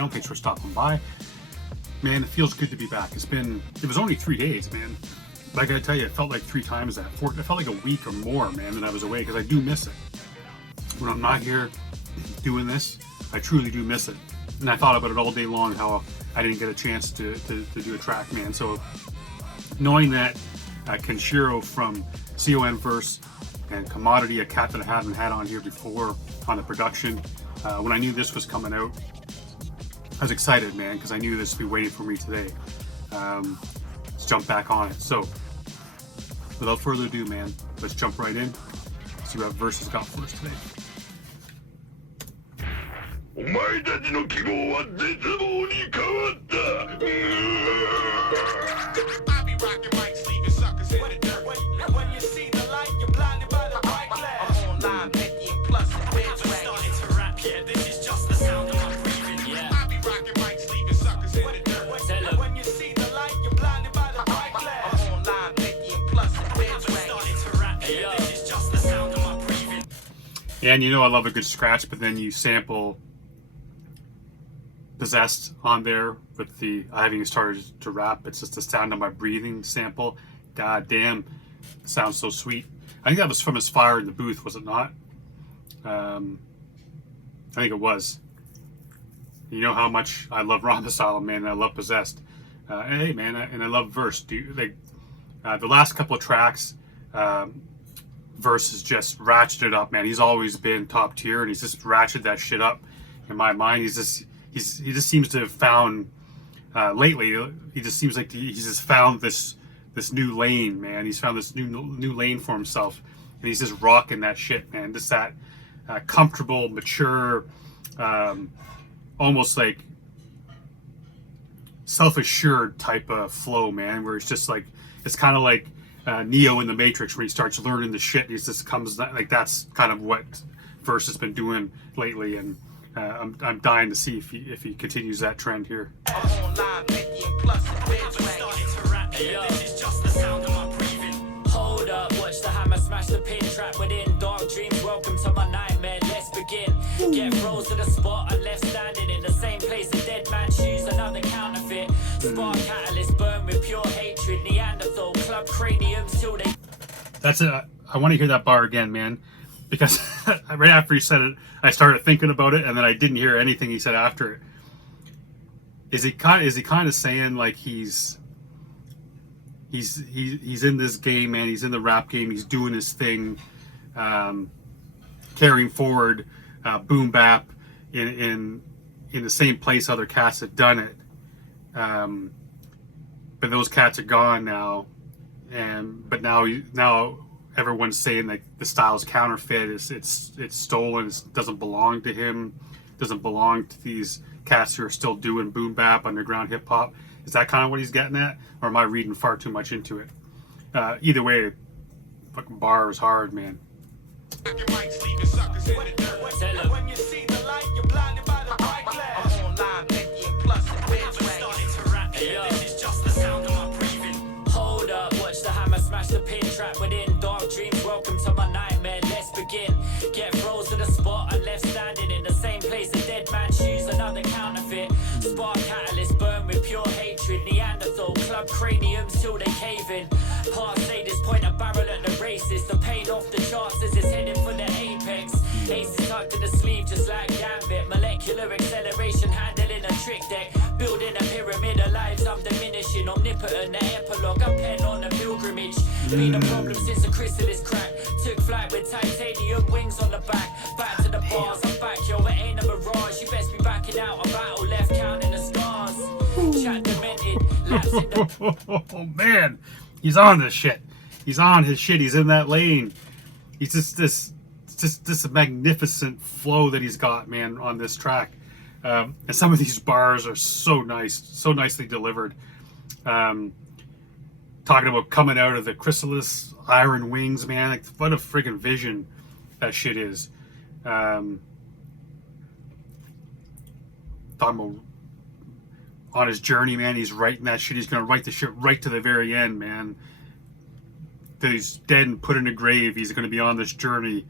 channel. Thanks for stopping by. Man, it feels good to be back. It was only 3 days, man. But I gotta tell you, it felt like 3 times that. It felt like a week or more, man, that I was away, because I do miss it. When I'm not here doing this, I truly do miss it. And I thought about it all day long, how I didn't get a chance to do a track, man. So knowing that Kenshiro from C.O.N-Vers Commodity, a cat that I haven't had on here before on the production, when I knew this was coming out, I was excited, man, because I knew this would be waiting for me today. Let's jump back on it. So without further ado, man, let's jump right in, see what Vers has got for us today. お前たちの希望は絶望に変わった。I be rocking mics, leaving suckers in the dirt. When you see the light, you're blinded by the bright glare. I'm online, making plus and bids starting to rap. Yeah, this is just the sound of my breathing. Yeah, I be rocking mics, leaving suckers in the dirt. When you see the light, you're blinded by the bright glare. I'm online, making plus and bids starting to rap. Yeah, this is just the sound of my breathing. And you know I love a good scratch, but then you sample Possessed on there with the I haven't even started to rap. It's just the sound of my breathing sample. God damn, sounds so sweet. I think that was from his Fire in the Booth, was it not? I think it was. You know how much I love Ron Asylum, man, and I love Possessed. Hey man, and I love Vers. The last couple of tracks, Vers has just ratcheted up, man. He's always been top tier, and he's just ratcheted that shit up. In my mind, he just seems to have found lately. He just seems like he's just found this new lane, man. He's found this new lane for himself, and he's just rocking that shit, man. Just that comfortable, mature, almost like self-assured type of flow, man. Where it's just like it's kind of like Neo in the Matrix, where he starts learning the shit. And he just comes like that's kind of what Vers has been doing lately, and I'm dying to see if he continues that trend here. I'm online, making plus and bids starting to rap. Yeah, this is just the sound of my breathing. Hold up, watch the hammer smash the pin, trap within dark dreams. Welcome to my nightmare, let's begin. Get froze to the spot and left standing in the same place. A dead man choose another counterfeit. Spark catalyst burn with pure hatred. Neanderthal club craniums till they. That's it. I want to hear that bar again, man, because right after he said it, I started thinking about it, and then I didn't hear anything he said after it. Is he kind of saying like he's in this game, man? He's in the rap game. He's doing his thing, carrying forward boom bap in the same place other cats have done it. But those cats are gone now, but now everyone's saying like the style's counterfeit. It's stolen. It doesn't belong to him. Doesn't belong to these cats who are still doing boom bap, underground hip hop. Is that kind of what he's getting at, or am I reading far too much into it? Either way, fucking bar is hard, man. When you see the light, you're blinded by the bright glare. I'm online, making plus and bids starting to rap. Yeah, this is just the sound of my breathing. Hold up, watch the hammer smash the pin, trap within dark dreams. Welcome to my nightmare, let's begin. Get froze to the spot and left standing in the same place. A dead man choose another counterfeit. Spark catalyst burn with pure hatred. Neanderthal club craniums till they cave in. Heart say this point a barrel at the races. The pain off the charts as it's heading for the apex. Aces tucked in the sleeve just like Gambit. Molecular acceleration handling a trick deck. Building a pyramid of lives I'm diminishing. Omnipotent the epilogue, I'm pen on a pilgrimage. Been a problem since the chrysalis crack. Took flight with titanium wings on the back. Back to the bars, I'm back, yo, it ain't a mirage. You best be backing out, a battle left counting the stars. Chat demented, laps in the... Oh man, he's on this shit. He's on his shit. He's in that lane. He's just this magnificent flow that he's got, man, on this track. And some of these bars are so nice, so nicely delivered. Talking about coming out of the chrysalis iron wings, man. Like, what a friggin' vision that shit is. Talking about on his journey, man. He's writing that shit. He's gonna write the shit right to the very end, man. That he's dead and put in a grave. He's gonna be on this journey,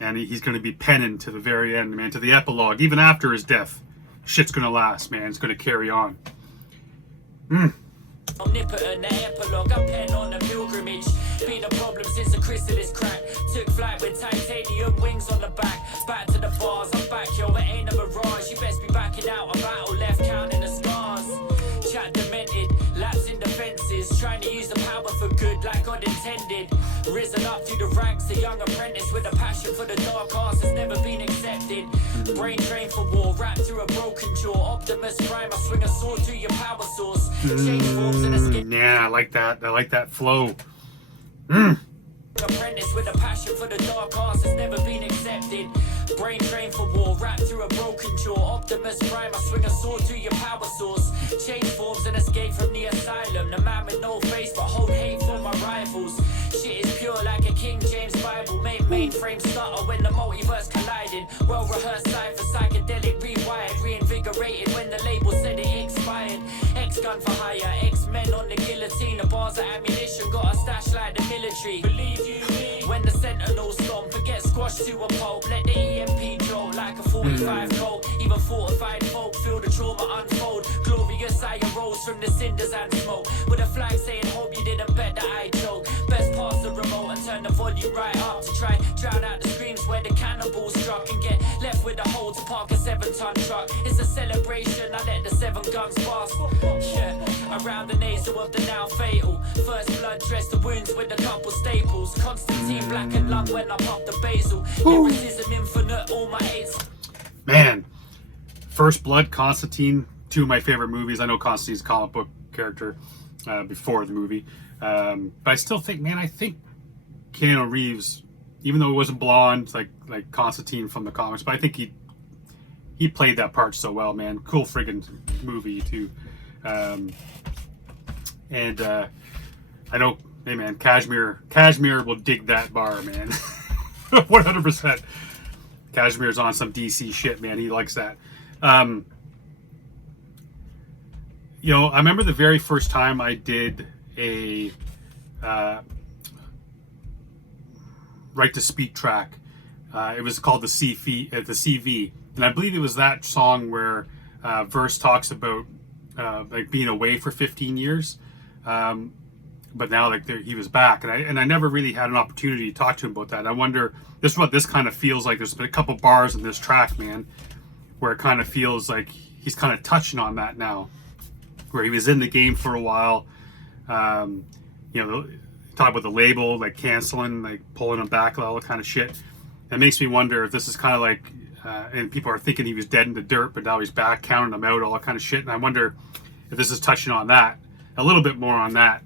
and he's gonna be penning to the very end, man, to the epilogue, even after his death. shit's gonna last, man. It's gonna carry on. Omnipotent, the epilogue, I pen on a pilgrimage. Been a problem since the chrysalis crack. Took flight with titanium wings on the back. Back to the bars, I'm back, yo, it ain't a mirage. You best be backing out, a battle left counting the scars. Chat demented, lapse in defenses. Trying to use the power for good like God intended. Risen up through the ranks, a young apprentice with a passion for the dark arts has never been accepted. Brain trained for war, wrapped through a broken jaw. Optimus Prime, I swing a sword through your power source. Change forms and escape. Yeah, I like that. I like that flow. Apprentice with a passion for the dark arts has never been accepted. Brain trained for war, wrapped through a broken jaw. Optimus Prime, I swing a sword through your power source. Change forms and escape from the asylum. The man with no face but hold hate for my rivals. Shit is pure like a King James Bible. Made mainframe stutter when the multiverse collided. Well rehearsed cipher, psychedelic rewired. Reinvigorated when the label said it expired. X-gun for hire, X-Men on the guillotine. The bars of ammunition, got a stash like the military. Believe you me? When the sentinels stomp and get squashed to a pulp. Let the EMP jolt like a 45 Colt. Even fortified folk feel the trauma unfold. Glorious iron rolls from the cinders and smoke. With a flag saying hope you didn't bet that I choke. Best pass the remote and turn the volume right up to try drown out the screams where the cannibals struck. And get left with a hole to park a 7-ton truck. It's a celebration, I let the 7 guns pass. Yeah, around the nasal of the now fatal. First blood dressed the wounds with a couple staples. Constantine black and lung when I pop the basil. Lyricism infinite, all my aids. Man, First Blood, Constantine, 2 of my favorite movies. I know Constantine's a comic book character before the movie. But I still think, man, I think Keanu Reeves, even though he wasn't blonde like Constantine from the comics, but I think he played that part so well, man. Cool friggin' movie too. And I know, hey man, Kashmir will dig that bar, man. 100%. Kashmir's on some DC shit, man. He likes that. You know, I remember the very first time I did a right to speak track. It was called the CV, and I believe it was that song where Verse talks about like being away for 15 years, but now like he was back, and I never really had an opportunity to talk to him about that. I wonder, this is what this kind of feels like. There's been a couple bars in this track, man, where it kind of feels like he's kind of touching on that now, where he was in the game for a while. You know, talk about the label, like canceling, like pulling him back, all that kind of shit. It makes me wonder if this is kind of like, and people are thinking he was dead in the dirt, but now he's back, counting them out, all that kind of shit. And I wonder if this is touching on that, a little bit more on that.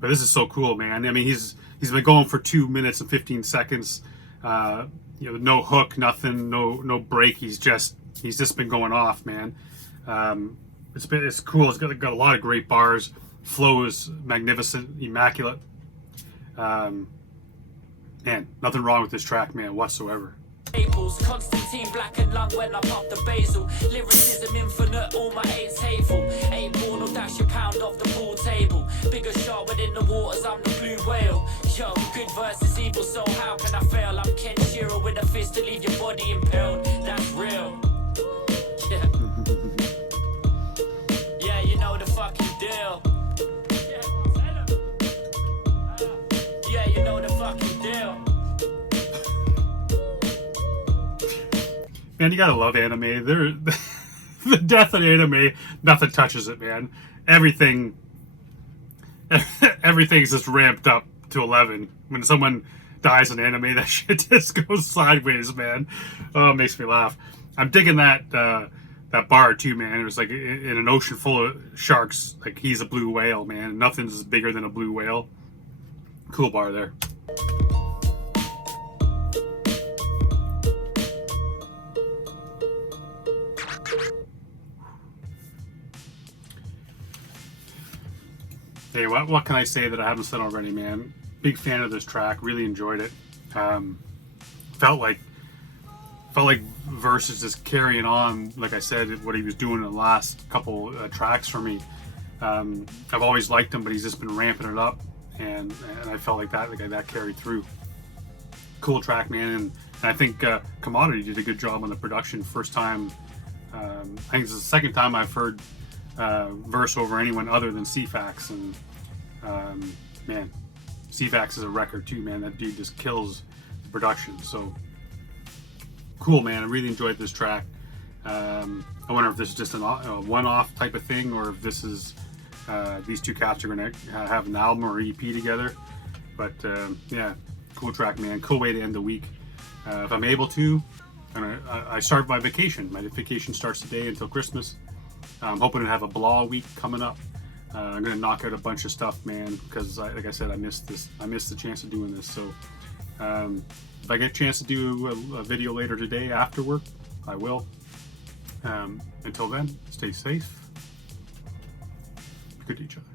But this is so cool, man. I mean, he's been going for 2 minutes and 15 seconds. You know, no hook, nothing, no break. He's just been going off, man. It's cool. It's got a lot of great bars. Flow is magnificent, immaculate. Man, nothing wrong with this track, man, whatsoever. Constantine black and lung when I pop the basil. Lyricism infinite, all my aids hateful. 8 ball will dash a pound off the pool table. Bigger shark within the waters, I'm the blue whale. Yo, good versus evil, so how can I fail? I'm Kenshiro with a fist to leave your body impaled. That's real. Yeah. Yeah, you know the fucking deal. Yeah, you know the fucking deal. Man, you gotta love anime. The death of anime, nothing touches it, man. Everything's just ramped up to 11. When someone dies in anime, that shit just goes sideways, man. Oh, it makes me laugh. I'm digging that bar too, man. It was like in an ocean full of sharks, like he's a blue whale, man. Nothing's bigger than a blue whale. Cool bar there. Hey, what can I say that I haven't said already, man? Big fan of this track. Really enjoyed it. Felt like Verse is just carrying on, like I said, what he was doing in the last couple tracks for me. I've always liked him, but he's just been ramping it up, and I felt like that carried through. Cool track, man, and And I think Commodity did a good job on the production. First time, I think this is the second time I've heard Verse over anyone other than C.Fax, and man, C.Fax is a record too, man. That dude just kills the production. So cool, man. I really enjoyed this track. I wonder if this is just a one-off type of thing, or if this is these two cats are going to have an album or EP together. But yeah, cool track, man. Cool way to end the week. If I'm able to, I start my vacation. My vacation starts today until Christmas. I'm hoping to have a blah week coming up. I'm going to knock out a bunch of stuff, man, because like I said, I missed this. I missed the chance of doing this. So if I get a chance to do a video later today after work, I will. Until then, stay safe. Be good to each other.